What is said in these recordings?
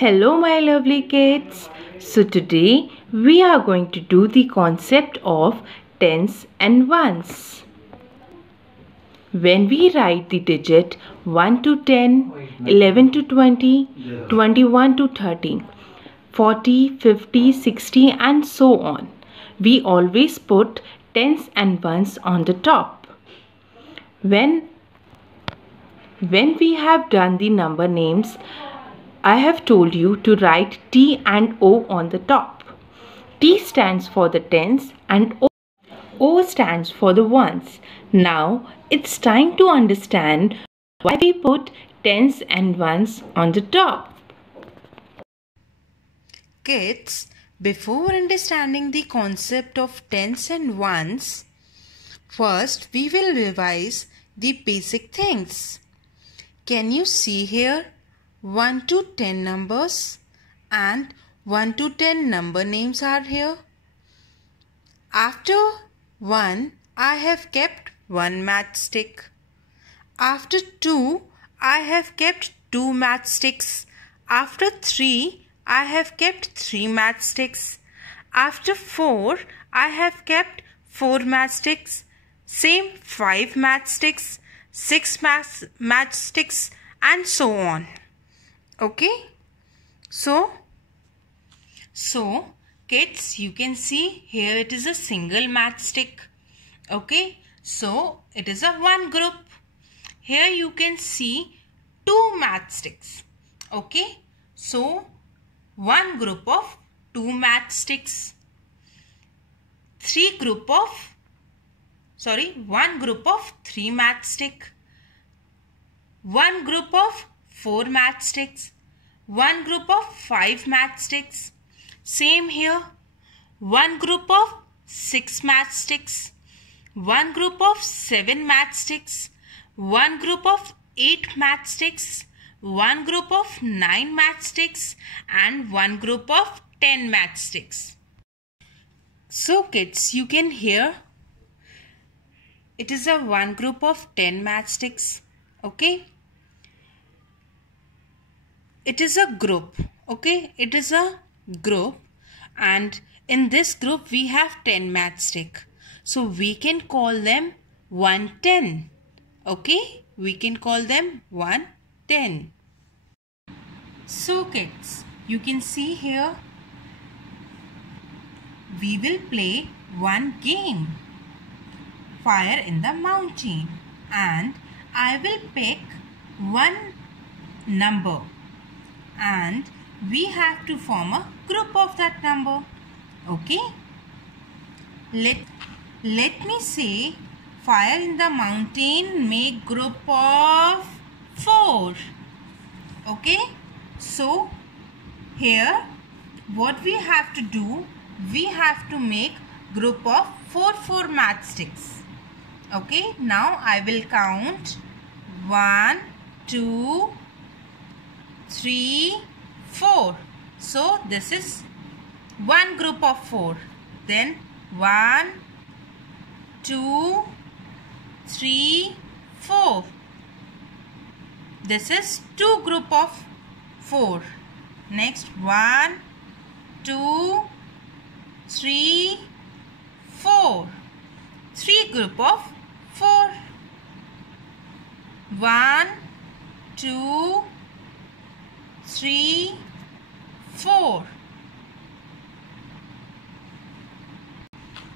Hello my lovely kids. So today we are going to do the concept of tens and ones. When we write the digit 1 to 10, 11 to 20, 21 to 30, 40, 50, 60 and so on, we always put tens and ones on the top. When we have done the number names, I have told you to write T and O on the top. T stands for the tens and O stands for the ones. Now it's time to understand why we put tens and ones on the top. Kids, before understanding the concept of tens and ones, first we will revise the basic things. Can you see here 1 to 10 numbers and 1 to 10 number names are here. After 1, I have kept 1 matchstick. After 2, I have kept 2 matchsticks. After 3, I have kept 3 matchsticks. After 4, I have kept 4 matchsticks. Same 5 matchsticks, 6 matchsticks and so on. Okay? So kids, you can see here it is a single matchstick. Okay? So it is a one group. Here you can see 2 matchsticks. Okay? So one group of 2 matchsticks. One group of 3 matchstick. One group of 4 matchsticks. One group of 5 matchsticks. Same here. One group of 6 matchsticks. One group of 7 matchsticks. One group of 8 matchsticks. One group of 9 matchsticks and one group of 10 matchsticks. So kids, you can hear it is a one group of 10 matchsticks. Okay? It is a group. Okay? It is a group and in this group we have 10 matchstick. So we can call them 110. Okay? We can call them 110. So kids, you can see here we will play one game, Fire in the Mountain, and I will pick one number and we have to form a group of that number. Okay? Let me say Fire in the Mountain make group of 4. Okay? So here what we have to do, we have to make group of 4 matchsticks. Okay? Now I will count 1, 2, 3, 4. So this is one group of 4. Then 1, 2, 3, 4. This is 2 group of 4. Next 1, 2, 3, 4. 3 group of 4. 1, 2, 3, 4.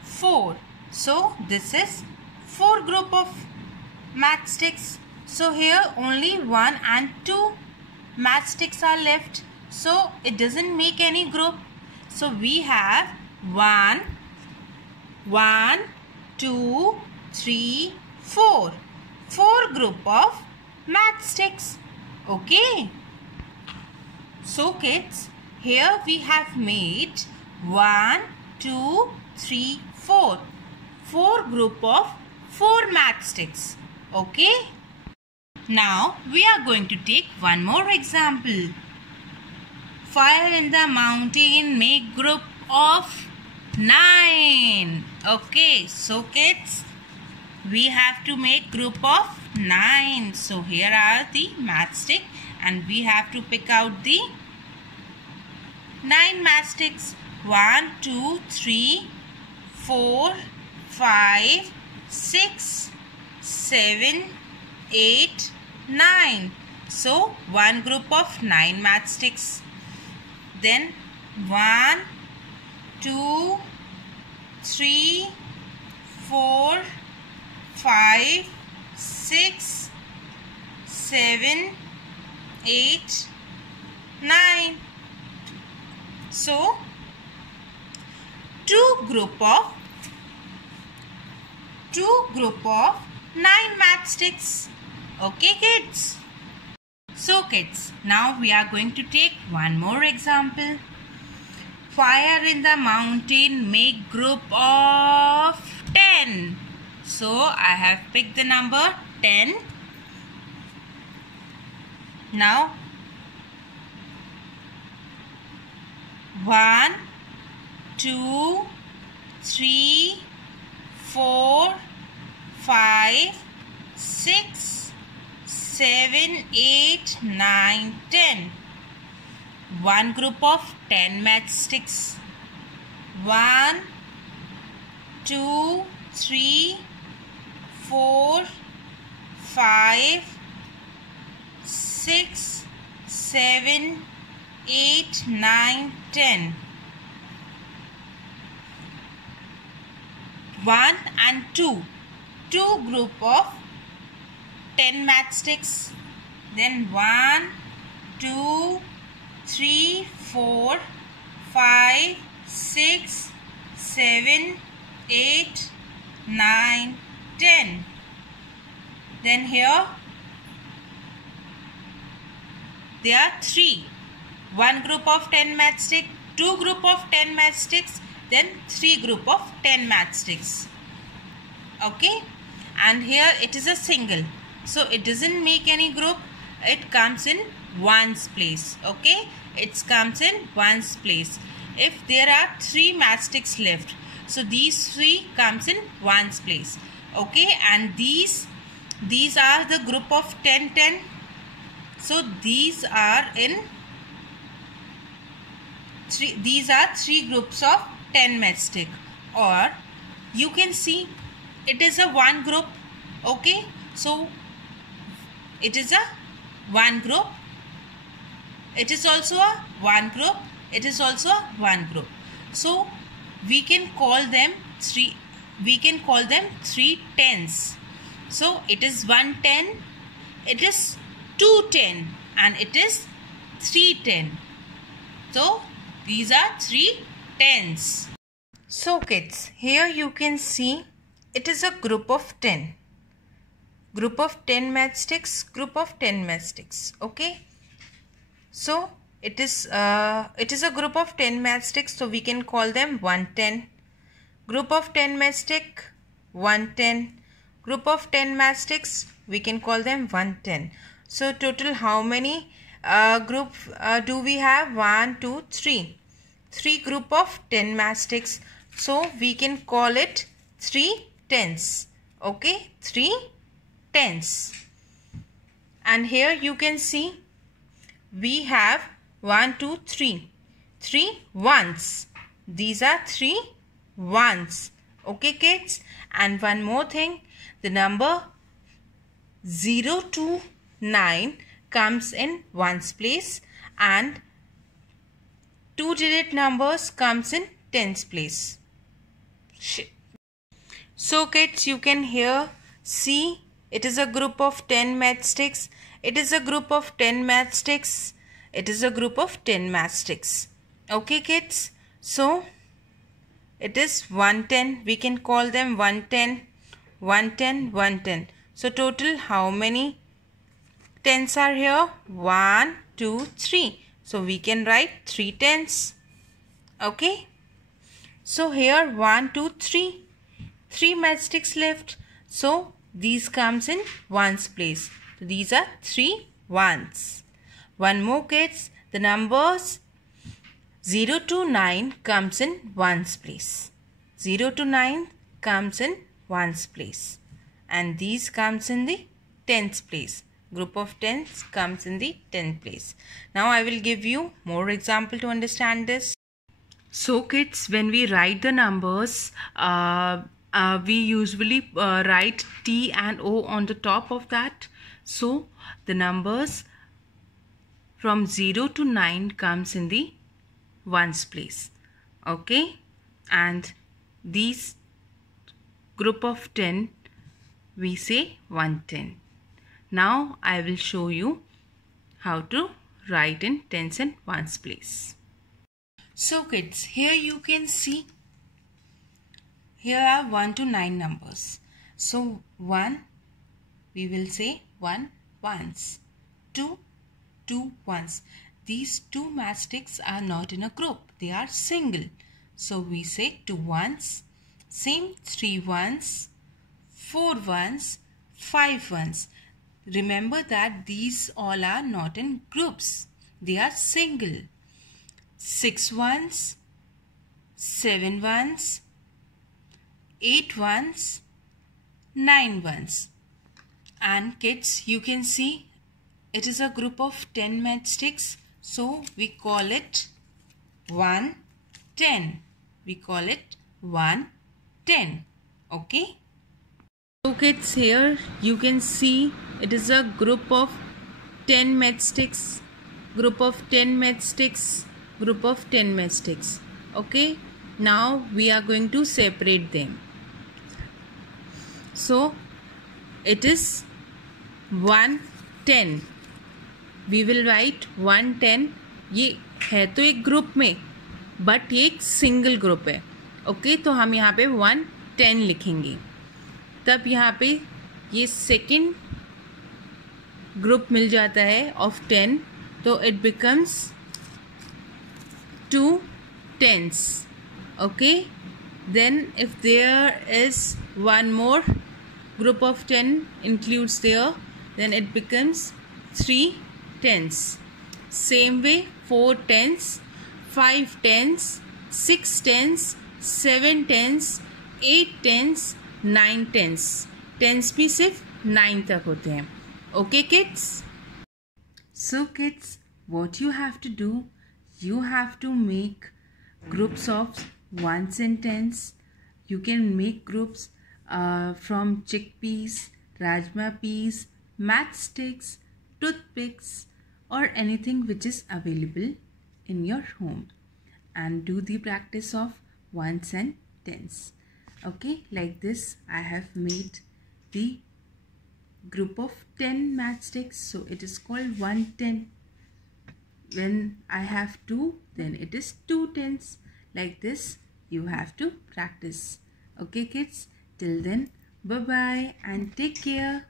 4. So this is 4 group of matchsticks. So here only 1 and 2 matchsticks are left. So it doesn't make any group. So we have 1, 2, 3, 4. 4 group of matchsticks. Okay? So kids, here we have made 1, 2, 3, 4. 4 group of 4 matchsticks. Okay? Now we are going to take one more example. Fire in the Mountain make group of 9. Okay, so kids, we have to make group of 9. So here are the matchstick and we have to pick out the 9 matchsticks. 1, 2, 3, 4, 5, 6, 7, 8, 9. So one group of 9 matchsticks. Then 1, 2, 3, 4, 5, 6, 7, 8, 9. So two group of 9 matchsticks. Okay kids. So kids, now we are going to take one more example. Fire in the mountain make group of 10. So I have picked the number 10. Now 1, 2, 3, 4, 5, 6, 7, 8, 9, 10. One group of 10 matchsticks. 1, 2, 3, 4, 5, 6, 7, 8, 9, 10. 1 and 2. Two group of 10 matchsticks. Then 1, 2, 3, 4, 5, 6, 7, 8, 9, 10. Then here there are 3. One group of 10 matchsticks, two group of 10 matchsticks, then 3 group of 10 matchsticks. Okay, and here it is a single, so it doesn't make any group. It comes in ones place. Okay, it comes in ones place. If there are 3 matchsticks left, so these 3 comes in ones place. Okay, and these are the group of 10, 10. So these are in 3. These are 3 groups of 10 matchstick, or you can see it is a one group. Okay, so it is a one group. It is also a one group. It is also a one group. So we can call them 3. We can call them 3 tens. So it is 1 10. It is 2 10, and it is 3 10. So these are 3 tens. So kids, here you can see it is a group of 10. Group of 10 matchsticks, group of 10 matchsticks. Okay. So it is a group of 10 matchsticks, so we can call them 110. Group of 10 matchstick, 110. Group of 10 matchsticks, we can call them 110. So total how many group do we have? 1, 2, 3. 3 group of 10 matchsticks. So we can call it 3 tens. Okay, 3 tens. And here you can see we have 1, 2, 3. 3 ones. These are 3 ones. Okay kids. And one more thing, the number 0 to 9 comes in ones place, and 2-digit numbers comes in tens place. So kids, you can here see it is a group of 10 matchsticks. It is a group of 10 matchsticks. It is a group of 10 matchsticks. Okay kids, so it is 110. We can call them 110, 110, 110. So total how many tens are here? 1, 2, 3. So we can write 3 tens. Okay. So here 1, 2, 3. 3 matchsticks left. So these comes in ones place. So these are 3 ones. One more kids. The numbers 0 to 9 comes in ones place. 0 to 9 comes in ones place. And these comes in the tens place. Group of tens comes in the 10th place. Now I will give you more example to understand this. So kids, when we write the numbers, we usually write T and O on the top of that. So the numbers from 0 to 9 comes in the ones place. Okay, and these group of 10 we say 110. Now I will show you how to write in tens and ones place. So kids, here you can see here are 1 to 9 numbers. So 1, we will say 1 ones, 2 ones. These two matchsticks are not in a group, they are single. So we say 2 ones, same 3 ones, 4 ones, 5 ones. Remember that these all are not in groups, they are single. 6 ones, 7 ones, 8 ones, 9 ones. And kids, you can see it is a group of 10 matchsticks. So we call it 110. We call it 110. Okay. So kids, here you can see it is a group of 10 matchsticks. Group of 10 matchsticks. Group of 10 matchsticks. Okay. Now we are going to separate them. So it is 110. We will write 110. ये है तो एक group में, but ये एक single group है. Okay, तो हम यहाँ पे 110 लिखेंगे. तब यहाँ पे ये सेकेंड ग्रुप मिल जाता है ऑफ 10, तो it becomes 2 tens. Okay, then if there is one more group of 10 includes there, then it becomes 3 tens. Same way 4 tens, 5 tens, 6 tens, 7 tens, 8 tens, 9 tens. Tens भी सिर्फ 9 तक होते हैं. Okay kids? So kids, what you have to do, you have to make groups of ones and tens. You can make groups from chickpeas, rajma peas, matchsticks, toothpicks, or anything which is available in your home, and do the practice of ones and tens. Okay, like this I have made the group of 10 matchsticks, so it is called 110. When I have 2, then it is 2 tens. Like this you have to practice. Okay kids, till then, bye bye and take care.